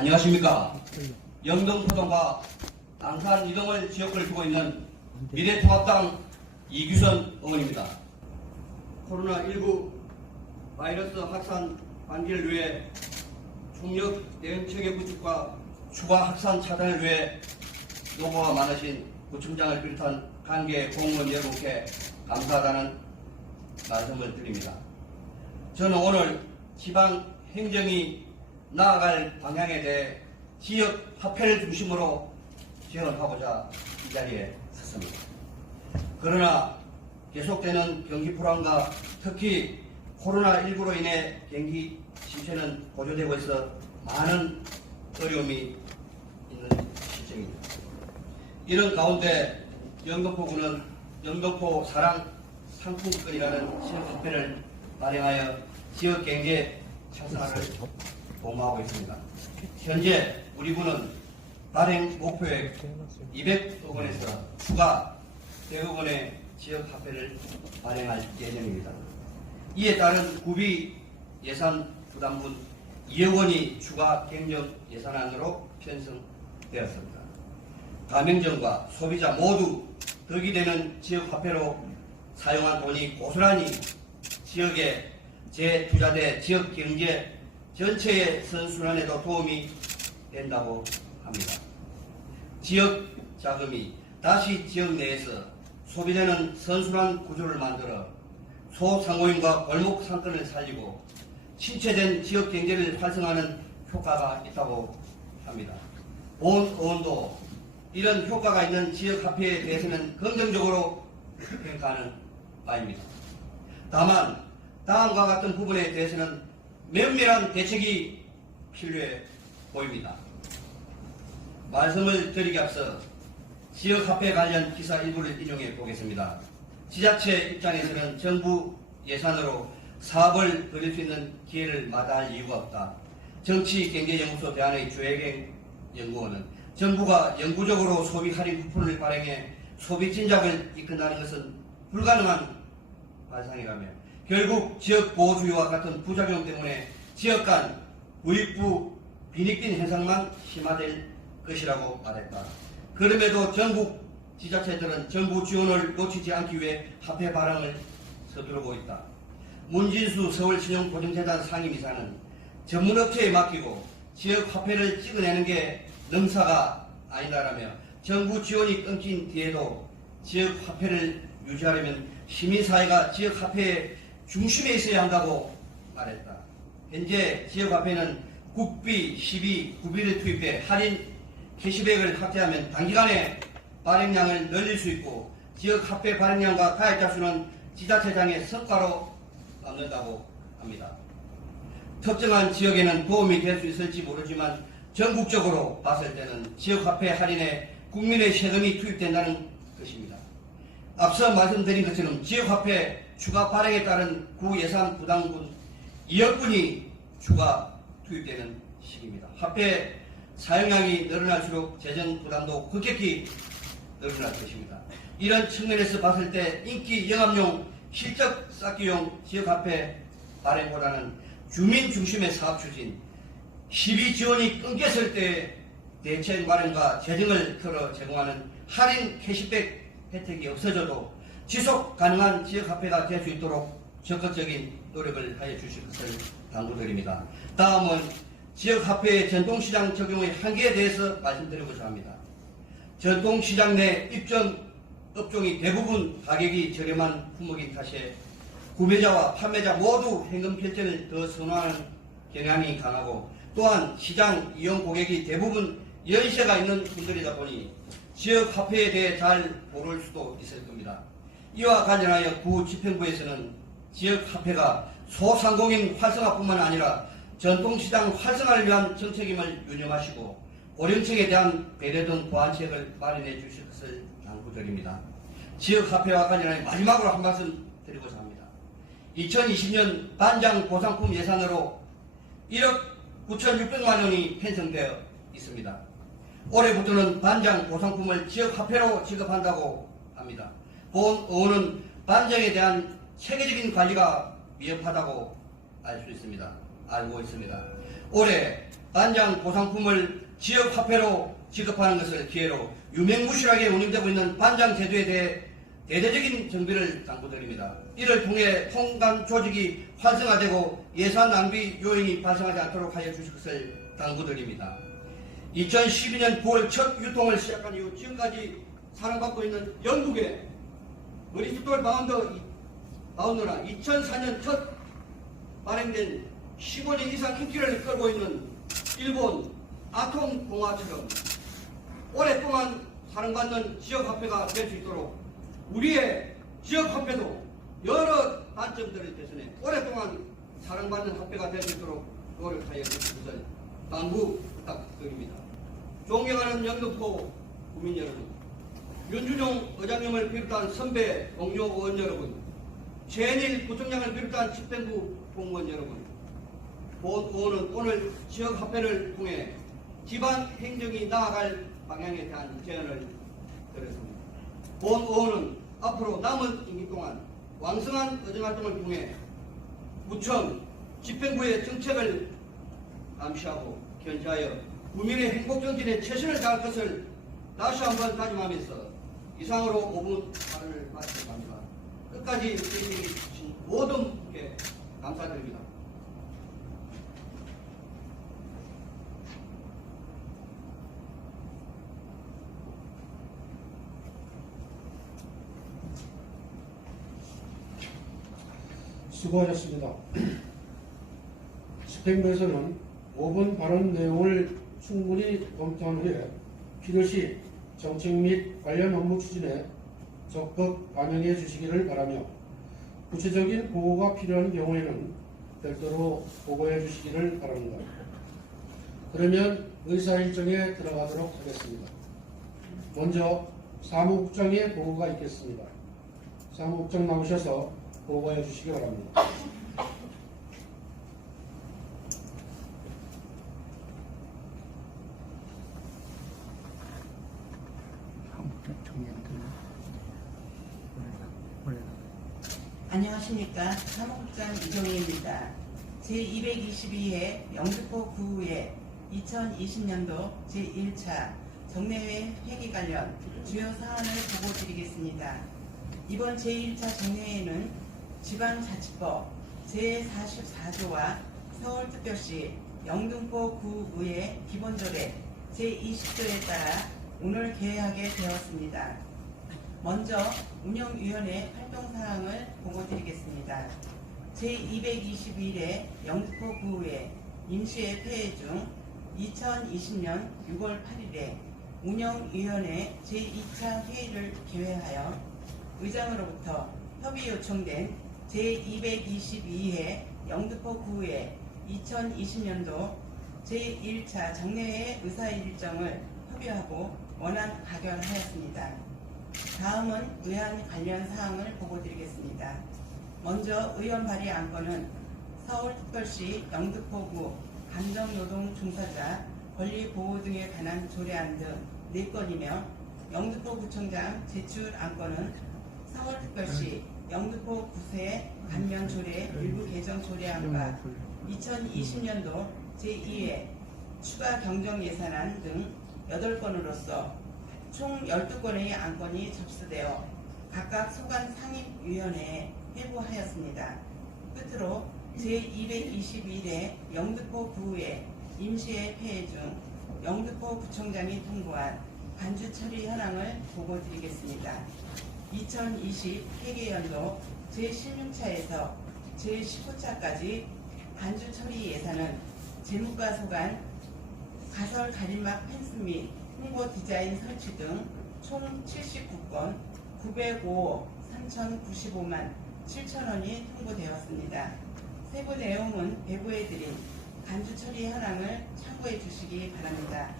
안녕하십니까. 영등 포동과 안산 이동을 지역을 두고 있는 미래통합당 이규선 의원입니다. 코로나19 바이러스 확산 방지를 위해 총력 대응체계 구축과 추가 확산 차단을 위해 노고가 많으신 구청장을 비롯한 관계 공무원 여러분께 감사하다는 말씀을 드립니다. 저는 오늘 지방 행정이 나아갈 방향에 대해 지역 화폐를 중심으로 지원을 하고자 이 자리에 섰습니다. 그러나 계속되는 경기 불안과 특히 코로나19로 인해 경기 침체는 고조되고 있어 많은 어려움이 있는 시점입니다. 이런 가운데 영등포구는 영등포 사랑 상품권이라는 지역화폐를 마련하여 지역 경제 창살을 도모하고 있습니다. 현재 우리 구는 발행 목표액 200억 원에서 추가 100억 원의 지역 화폐를 발행할 예정입니다. 이에 따른 구비 예산 부담분 2억 원이 추가 경정 예산안으로 편성되었습니다. 가맹점과 소비자 모두 덕이 되는 지역 화폐로 사용한 돈이 고스란히 지역에 재투자돼 지역 경제 전체의 선순환에도 도움이 된다고 합니다. 지역 자금이 다시 지역 내에서 소비되는 선순환 구조를 만들어 소상공인과 골목 상권을 살리고 침체된 지역 경제를 활성화하는 효과가 있다고 합니다. 본 의원도 이런 효과가 있는 지역 화폐에 대해서는 긍정적으로 평가하는 바입니다. 다만 다음과 같은 부분에 대해서는 면밀한 대책이 필요해 보입니다. 말씀을 드리기 앞서 지역화폐 관련 기사 일부를 인용해 보겠습니다. 지자체 입장에서는 정부 예산으로 사업을 벌일 수 있는 기회를 마다할 이유가 없다. 정치경제연구소 대안의 주혜경 연구원은 정부가 영구적으로 소비 할인 쿠폰을 발행해 소비 진작을 이끈다는 것은 불가능한 발상이라며 결국 지역 보호주의와 같은 부작용 때문에 지역 간 부익부 빈익빈 현상만 심화될 것이라고 말했다. 그럼에도 전국 지자체들은 정부 지원을 놓치지 않기 위해 화폐 발행을 서두르고 있다. 문진수 서울신용보증재단 상임이사는 전문업체에 맡기고 지역 화폐를 찍어내는 게 능사가 아니다라며 정부 지원이 끊긴 뒤에도 지역 화폐를 유지하려면 시민사회가 지역 화폐의 중심에 있어야 한다고 말했다. 현재 지역 화폐는 국비, 시비, 구비를 투입해 할인 캐시백을 확대하면 단기간에 발행량을 늘릴 수 있고 지역 화폐 발행량과 가입자 수는 지자체장의 성과로 남는다고 합니다. 특정한 지역에는 도움이 될 수 있을지 모르지만 전국적으로 봤을 때는 지역화폐 할인에 국민의 세금이 투입된다는 것입니다. 앞서 말씀드린 것처럼 지역화폐 추가 발행에 따른 구예산 부담분 2억 분이 추가 투입되는 시기입니다. 화폐 사용량이 늘어날수록 재정 부담도 급격히 늘어날 것입니다. 이런 측면에서 봤을 때 인기 영합용 실적 쌓기용 지역화폐 발행보다는 주민 중심의 사업 추진, 시비 지원이 끊겼을 때 대책 마련과 재정을 틀어 제공하는 할인 캐시백 혜택이 없어져도 지속 가능한 지역화폐가 될 수 있도록 적극적인 노력을 하여 주실 것을 당부드립니다. 다음은 지역화폐의 전통시장 적용의 한계에 대해서 말씀드리고자 합니다. 전통시장 내 입점 업종이 대부분 가격이 저렴한 품목인 탓에 구매자와 판매자 모두 현금 결제를 더 선호하는 경향이 강하고 또한 시장 이용 고객이 대부분 연세가 있는 분들이다 보니 지역 화폐에 대해 잘 모를 수도 있을 겁니다. 이와 관련하여 구 집행부에서는 지역 화폐가 소상공인 활성화뿐만 아니라 전통시장 활성화를 위한 정책임을 유념하시고 고령층에 대한 배려 등 보완책을 마련해 주실 것을 당부드립니다. 지역 화폐와 관련하여 마지막으로 한 말씀 드리고자 합니다. 2020년 반장 보상품 예산으로 1억 9,600만 원이 편성되어 있습니다. 올해부터는 반장 보상품을 지역 화폐로 지급한다고 합니다. 본 의원은 반장에 대한 체계적인 관리가 미흡하다고 알 수 있습니다. 알고 있습니다. 올해 반장 보상품을 지역 화폐로 지급하는 것을 기회로 유명무실하게 운영되고 있는 반장 제도에 대해 대대적인 정비를 당부드립니다. 이를 통해 통감 조직이 활성화되고 예산 낭비 요인이 발생하지 않도록 하여 주실 것을 당부드립니다. 2012년 9월 첫 유통을 시작한 이후 지금까지 사랑받고 있는 영국의 머리숫돌 바운더, 바운더나 2004년 첫 발행된 15년 이상 인기를 끌고 있는 일본 아톰 공화처럼 오랫동안 사랑받는 지역화폐가 될 수 있도록 우리의 지역화폐도 여러 단점들을 대신해 오랫동안 사랑받는 화폐가 될 수 있도록 노력하여 것을 당부 부탁드립니다. 존경하는 영등포 국민 여러분, 윤준용 의장님을 비롯한 선배 동료 의원 여러분, 최현일 부총장을 비롯한 집행부 공무원 여러분, 본 의원은 오늘 지역화폐를 통해 지방 행정이 나아갈 방향에 대한 제안을 드렸습니다. 본 의원은 앞으로 남은 임기 동안 왕성한 의정활동을 통해 구청, 집행부의 정책을 감시하고 견제하여 국민의 행복정진에 최선을 다할 것을 다시 한번 다짐하면서 이상으로 5분 발언을 마치고 갑니다. 끝까지 계획해 주신 모든 분께 감사드립니다. 수고하셨습니다. 집행부에서는 5분 발언 내용을 충분히 검토한 후에 필요시 정책 및 관련 업무 추진에 적극 반영해 주시기를 바라며 구체적인 보고가 필요한 경우에는 별도로 보고해 주시기를 바랍니다. 그러면 의사 일정에 들어가도록 하겠습니다. 먼저 사무국장의 보고가 있겠습니다. 사무국장 나오셔서 보고해 주시기 바랍니다. 안녕하십니까. 사무국장 이정희입니다. 제222회 영등포 구의 2020년도 제1차 정례회 회기 관련 주요 사안을 보고 드리겠습니다. 이번 제1차 정례회는 지방자치법 제44조와 서울특별시 영등포 구의회 기본조례 제20조에 따라 오늘 개회하게 되었습니다. 먼저 운영위원회 활동사항을 보고드리겠습니다. 제221회 영등포구의 임시회 폐회 중 2020년 6월 8일에 운영위원회 제2차 회의를 개회하여 의장으로부터 협의 요청된 제222회 영등포구의 2020년도 제1차 정례회 의사 일정을 협의하고 원안 가결하였습니다. 다음은 의안 관련 사항을 보고드리겠습니다. 먼저 의원 발의 안건은 서울특별시 영등포구 감정노동 종사자 권리보호 등에 관한 조례안 등 4건이며 영등포구청장 제출 안건은 서울특별시 영등포 구세 감면 조례 일부 개정 조례안과 2020년도 제2회 추가 경정 예산안 등 8건으로서 총 12건의 안건이 접수되어 각각 소관 상임위원회에 회부하였습니다. 끝으로 제221회 영등포 구의 임시회 폐회 중 영등포 구청장이 통보한 간주 처리 현황을 보고 드리겠습니다. 2020 회계연도 제16차에서 제19차까지 간주 처리 예산은 재무과 소관 가설 가림막 펜스 및 홍보 디자인 설치 등 총 79건 905억 3,095만 7천원이 통보되었습니다. 세부 내용은 배부해드린 간주 처리 현황을 참고해 주시기 바랍니다.